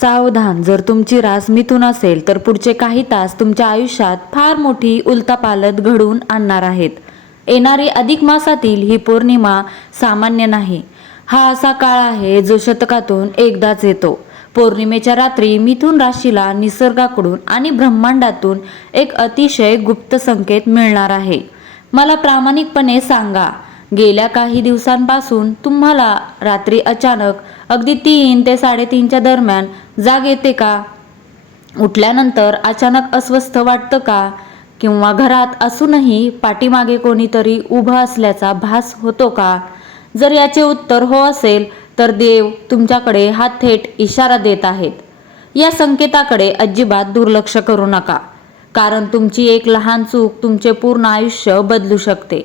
सावधान, जर तुमची रास मिथुन असेल तर पुढचे काही तास तुमच्या आयुष्यात फार मोठी उलथापालथ घडवून आणणार आहेत. येणारी अधिक मासातील ही पौर्णिमा सामान्य नाही. हा असा काळ आहे जो शतकातून एकदाच येतो. पौर्णिमेच्या रात्री मिथुन राशीला निसर्गाकडून आणि ब्रह्मांडातून एक अतिशय गुप्त संकेत मिळणार आहे. मला प्रामाणिकपणे सांगा, गेल्या काही दिवसांपासून तुम्हाला रात्री अचानक अगदी 3 ते 3:30च्या दरम्यान जाग येते का? उठल्यानंतर अचानक अस्वस्थ वाटतं का? किंवा घरात असूनही पाठीमागे कोणीतरी उभं असल्याचा भास होतो का? जर याचे उत्तर हो असेल तर देव तुमच्याकडे हा थेट इशारा देत आहेत. या संकेताकडे अजिबात दुर्लक्ष करू नका, कारण तुमची एक लहान चूक तुमचे पूर्ण आयुष्य बदलू शकते,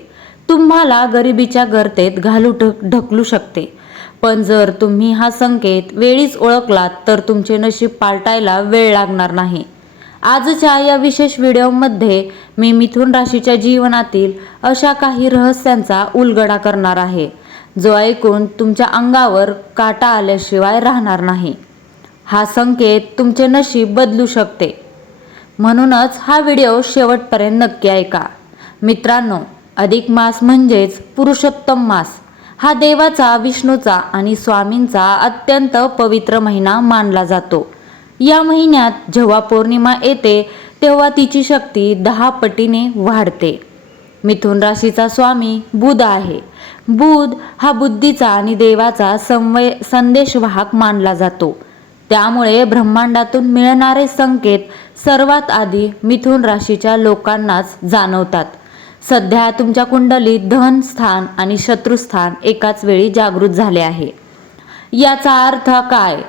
तुम्हाला गरिबीच्या गर्तेत ढकलू शकते. पण जर तुम्ही हा संकेत वेळीच ओळखलात तर तुमचे नशीब पालटायला वेळ लागणार नाही. आजच्या या विशेष व्हिडिओमध्ये मी मिथुन राशीच्या जीवनातील अशा काही रहस्यांचा उलगडा करणार आहे, जो ऐकून तुमच्या अंगावर काटा आल्याशिवाय राहणार नाही. हा संकेत तुमचे नशीब बदलू शकते, म्हणूनच हा व्हिडिओ शेवटपर्यंत नक्की ऐका. मित्रांनो, अधिक मास म्हणजेच पुरुषोत्तम मास. हा देवाचा, विष्णूचा आणि स्वामींचा अत्यंत पवित्र महिना मानला जातो. या महिन्यात जेव्हा पौर्णिमा येते तेव्हा तिची शक्ती 10 पटीने वाढते. मिथुन राशीचा स्वामी बुध आहे. बुध हा बुद्धीचा आणि देवाचा संदेशवाहक मानला जातो. त्यामुळे ब्रह्मांडातून मिळणारे संकेत सर्वात आधी मिथुन राशीच्या लोकांनाच जाणवतात. सध्या तुमच्या कुंडलीत धन स्थान आणि शत्रुस्थान एकाच वेळी जागृत झाले आहे. याचा अर्थ काय?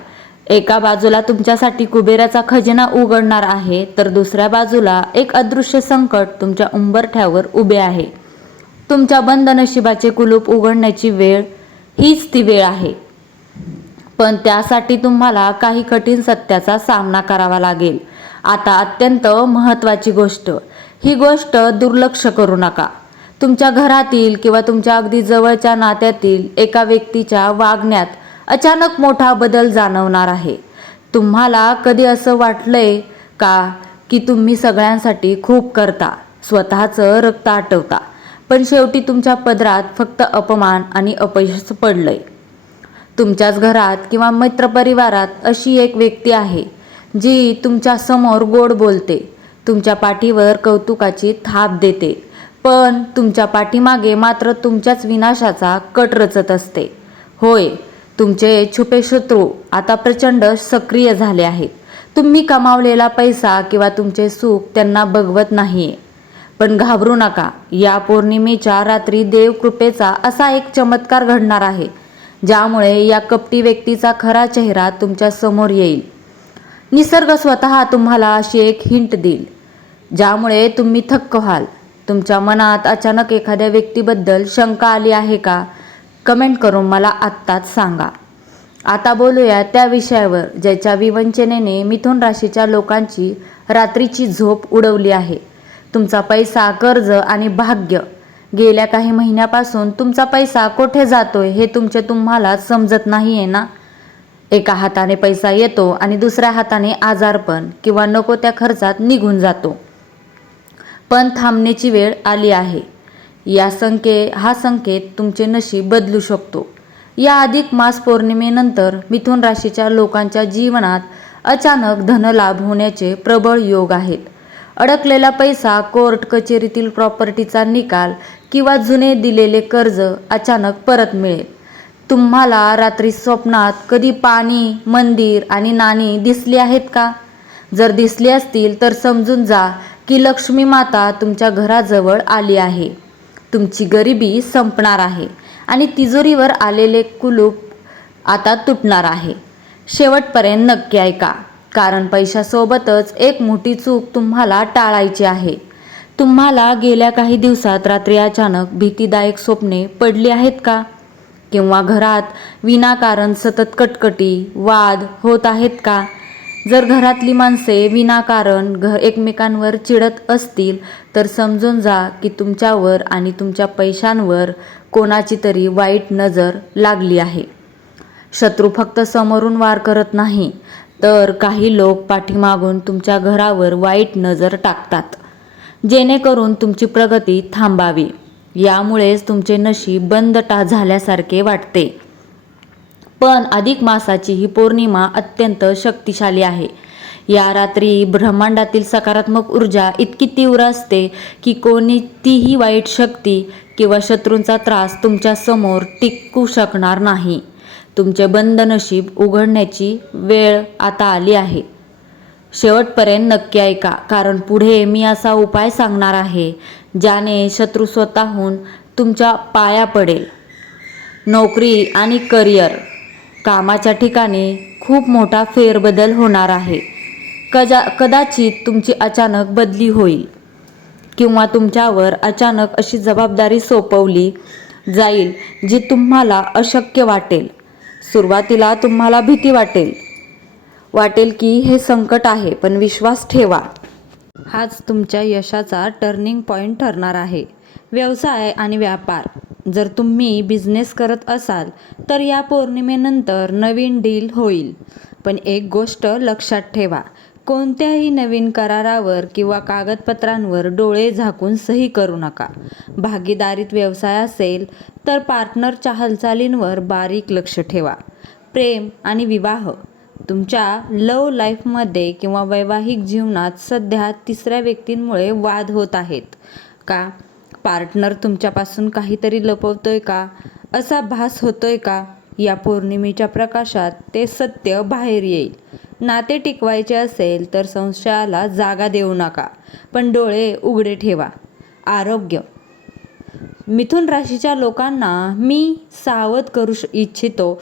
एका बाजूला तुमच्यासाठी कुबेराचा खजिना उघडणार आहे, तर दुसऱ्या बाजूला एक अदृश्य संकट तुमच्या उंबरठ्यावर उभे आहे. तुमच्या बंद नशिबाचे कुलूप उघडण्याची वेळ हीच ती वेळ आहे. पण त्यासाठी तुम्हाला काही कठीण सत्याचा सामना करावा लागेल. आता अत्यंत महत्त्वाची गोष्ट, ही गोष्ट दुर्लक्ष करू नका. तुमच्या घरातील किंवा तुमच्या अगदी जवळच्या नात्यातील एका व्यक्तीच्या वागण्यात अचानक मोठा बदल जाणवणार आहे. तुम्हाला कधी असं वाटलंय का की तुम्ही सगळ्यांसाठी खूप करता, स्वतःचं रक्त आटवता, पण शेवटी तुमच्या पदरात फक्त अपमान आणि अपयश पडलंय? तुमच्याच घरात किंवा मित्रपरिवारात अशी एक व्यक्ती आहे जी तुमच्या समोर गोड बोलते, तुमच्या पाठीवर कौतुकाची थाप देते, पण तुमच्या पाठीमागे मात्र तुमच्याच विनाशाचा कट रचत असते. होय, तुमचे छुपे शत्रू आता प्रचंड सक्रिय झाले आहेत. तुम्ही कमावलेला पैसा किंवा तुमचे सुख त्यांना बघवत नाहीये. पण घाबरू नका, या पौर्णिमेच्या रात्री देवकृपेचा असा एक चमत्कार घडणार आहे, ज्यामुळे या कपटी व्यक्तीचा खरा चेहरा तुमच्या समोर येईल. निसर्ग स्वतः तुम्हाला अशी एक हिंट देईल, ज्यामुळे तुम्ही थक्क व्हाल. तुमच्या मनात अचानक एखाद्या व्यक्तीबद्दल शंका आली आहे का? कमेंट करून मला आत्ताच सांगा. आता बोलूया त्या विषयावर ज्याच्या विवंचनेने मिथुन राशीच्या लोकांची रात्रीची झोप उडवली आहे. तुमचा पैसा, कर्ज आणि भाग्य. गेल्या काही महिन्यापासून तुमचा पैसा कुठे जातोय हे तुम्हाला समजत नाहीये ना? एका हाताने पैसा येतो आणि दुसऱ्या हाताने आजारपण किंवा नको त्या खर्चात निघून जातो. पण थांबण्याची वेळ आली आहे. हा संकेत तुमचे नशीब बदलू शकतो. या अधिक मास पौर्णिमेनंतर मिथुन राशीच्या लोकांच्या जीवनात अचानक धनलाभ होण्याचे प्रबळ योग आहेत. अडकलेला पैसा, कोर्ट कचेरीतील प्रॉपर्टीचा निकाल किंवा जुने दिलेले कर्ज अचानक परत मिळेल. तुम्हाला रात्री स्वप्नात कधी पाणी, मंदिर आणि नाणी दिसली आहेत का? जर दिसली असतील तर समजून जा की लक्ष्मी माता तुमच्या घराजवळ आली आहे. तुमची गरिबी संपणार आहे आणि तिजोरीवर आलेले कुलूप आता तुटणार आहे. शेवटपर्यंत नक्की ऐका, कारण पैशासोबतच एक मोठी चूक तुम्हाला टाळायची आहे. तुम्हाला गेल्या काही दिवसात रात्री अचानक भीतीदायक स्वप्ने पडली आहेत का? किंवा घरात विनाकारण सतत कटकटी, वाद होत आहेत का? जर घरातली माणसे विनाकारण एकमेकांवर चिडत असतील तर समजून जा की तुमच्यावर आणि तुमच्या पैशांवर कोणाची तरी वाईट नजर लागली आहे. शत्रू फक्त समोरून वार करत नाही, तर काही लोक पाठीमागून तुमच्या घरावर वाईट नजर टाकतात, जेणेकरून तुमची प्रगती थांबावी. यामुळेच तुमचे नशीब बंद झाल्यासारखे वाटते. पण अधिक मासाची ही पौर्णिमा अत्यंत शक्तिशाली आहे. या रात्री ब्रह्मांडातील सकारात्मक ऊर्जा इतकी तीव्र असते की कोणतीही वाईट शक्ती किंवा शत्रूंचा त्रास तुमच्या समोर टिकू शकणार नाही. तुमचे बंद नशीब उघडण्याची वेळ आता आली आहे. शेवटपर्यंत नक्की ऐका, कारण पुढे मी असा उपाय सांगणार आहे ज्याने शत्रू स्वतःहून तुमच्या पाया पडेल. नोकरी आणि करिअर, कामाच्या ठिकाणी खूप मोठा फेरबदल होणार आहे. कदाचित तुमची अचानक बदली होईल किंवा तुमच्यावर अचानक अशी जबाबदारी सोपवली जाईल जी तुम्हाला अशक्य वाटेल. सुरुवातीला तुम्हाला भीती वाटेल की हे संकट आहे, पण विश्वास ठेवा, हाच तुमच्या यशाचा टर्निंग पॉइंट ठरणार आहे. व्यवसाय आणि व्यापार, जर तुम्ही बिझनेस करत असाल तर या पौर्णिमेनंतर नवीन डील होईल. पण एक गोष्ट लक्षात ठेवा, कोणत्याही नवीन करारावर किंवा कागदपत्रांवर डोळे झाकून सही करू नका. भागीदारीत व्यवसाय असेल तर पार्टनरच्या हालचालींवर बारीक लक्ष ठेवा. प्रेम आणि विवाह, तुमच्या लव्ह लाईफमध्ये किंवा वैवाहिक जीवनात सध्या तिसऱ्या व्यक्तींमुळे वाद होत आहेत का? पार्टनर तुमच्यापासून काहीतरी लपवतोय का, असा भास होतोय का? या पौर्णिमेच्या प्रकाशात ते सत्य बाहेर येईल. नाते टिकवायचे असेल तर संशयाला जागा देऊ नका, पण डोळे उघडे ठेवा. आरोग्य, मिथुन राशीच्या लोकांना मी सावध करू इच्छितो.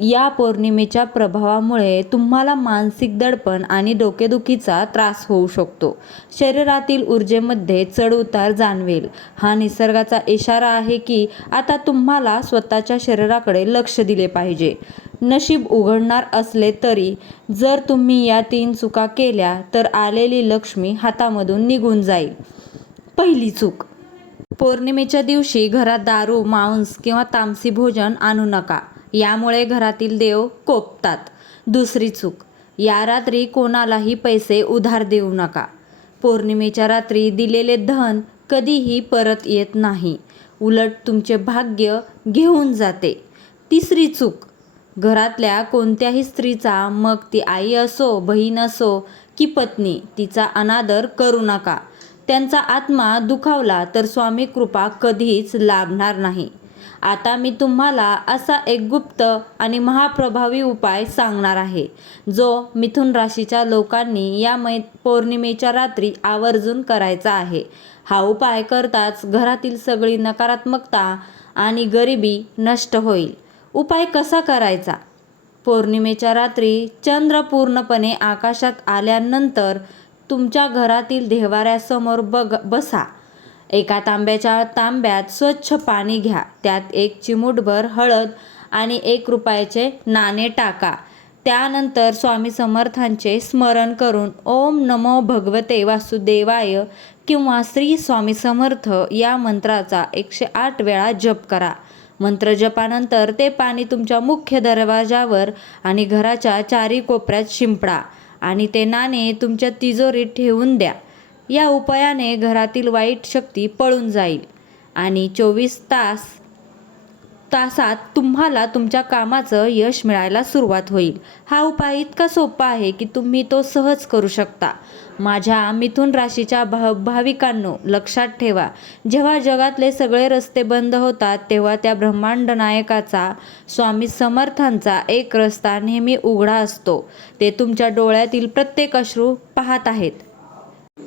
या पौर्णिमेच्या प्रभावामुळे तुम्हाला मानसिक दडपण आणि डोकेदुखीचा त्रास होऊ शकतो. शरीरातील ऊर्जेमध्ये चढउतार जाणवेल. हा निसर्गाचा इशारा आहे की आता तुम्हाला स्वतःच्या शरीराकडे लक्ष दिले पाहिजे. नशीब उघडणार असले तरी जर तुम्ही या 3 चुका केल्या तर आलेली लक्ष्मी हातामधून निघून जाईल. पहिली चूक, पौर्णिमेच्या दिवशी घरात दारू, मांस किंवा तामसी भोजन आणू नका. यामुळे घरातील देव कोपतात. दुसरी चूक, या रात्री कोणालाही पैसे उधार देऊ नका. पौर्णिमेच्या रात्री दिलेले धन कधीही परत येत नाही, उलट तुमचे भाग्य घेऊन जाते. तिसरी चूक, घरातल्या कोणत्याही स्त्रीचा, मग ती आई असो, बहीण असो की पत्नी, तिचा अनादर करू नका. त्यांचा आत्मा दुखावला तर स्वामी कृपा कधीच लाभणार नाही. आता मी तुम्हाला असा एक गुप्त आणि महाप्रभावी उपाय सांगणार आहे जो मिथुन राशीच्या लोकांनी या पौर्णिमेच्या रात्री आवर्जून करायचा आहे. हा उपाय करताच घरातील सगळी नकारात्मकता आणि गरिबी नष्ट होईल. उपाय कसा करायचा? पौर्णिमेच्या रात्री चंद्र पूर्णपणे आकाशात आल्यानंतर तुमच्या घरातील देव्हाऱ्यासमोर बसा. एका तांब्यात स्वच्छ पाणी घ्या. त्यात 1 चिमूटभर हळद आणि 1 रुपयाचे नाणे टाका. त्यानंतर स्वामी समर्थांचे स्मरण करून ओम नमो भगवते वासुदेवाय किंवा श्री स्वामी समर्थ या मंत्राचा 108 वेळा जप करा. मंत्र जपानंतर ते पाणी तुमच्या मुख्य दरवाजावर आणि घराच्या 4 कोपऱ्यात शिंपडा आणि ते नाणे तुमच्या तिजोरीत ठेवून द्या. या उपायाने घरातील वाईट शक्ती पळून जाईल आणि 24 तासात तुम्हाला तुमच्या कामाचं यश मिळायला सुरुवात होईल. हा उपाय इतका सोपा आहे की तुम्ही तो सहज करू शकता. माझ्या मिथुन राशीच्या भाविकांनो, लक्षात ठेवा, जेव्हा जगातले सगळे रस्ते बंद होतात तेव्हा त्या ब्रह्मांड नायकाचा, स्वामी समर्थांचा एक रस्ता नेहमी उघडा असतो. ते तुमच्या डोळ्यातील प्रत्येक अश्रू पाहत आहेत.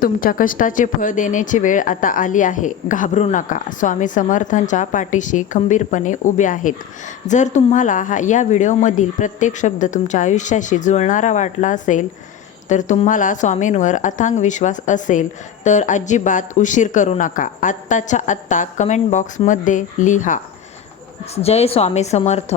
तुमच्या कष्टाचे फळ देण्याची वेळ आता आली आहे. घाबरू नका, स्वामी समर्थांच्या पाठीशी खंबीरपणे उभे आहेत. जर तुम्हाला या व्हिडिओमधील प्रत्येक शब्द तुमच्या आयुष्याशी जुळणारा वाटला असेल, तर तुम्हाला स्वामींवर अथांग विश्वास असेल तर अजिबात उशीर करू नका. आत्ताच्या आत्ता कमेंट बॉक्समध्ये लिहा, जय स्वामी समर्थ.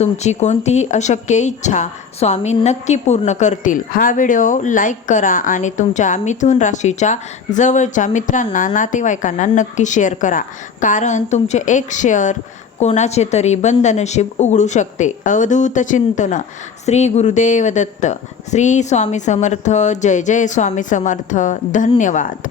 तुमची कोणतीही अशक्य इच्छा स्वामी नक्की पूर्ण करतील. हा व्हिडिओ लाईक करा आणि तुमच्या मिथुन राशीच्या जवळच्या मित्रांना, नातेवाईकांना नक्की शेअर करा, कारण तुमचे एक शेअर कोणाचे तरी बंद नशीब उघडू शकते. अवधूत चिंतन. श्री गुरुदेव दत्त. श्री स्वामी समर्थ. जय जय स्वामी समर्थ. धन्यवाद.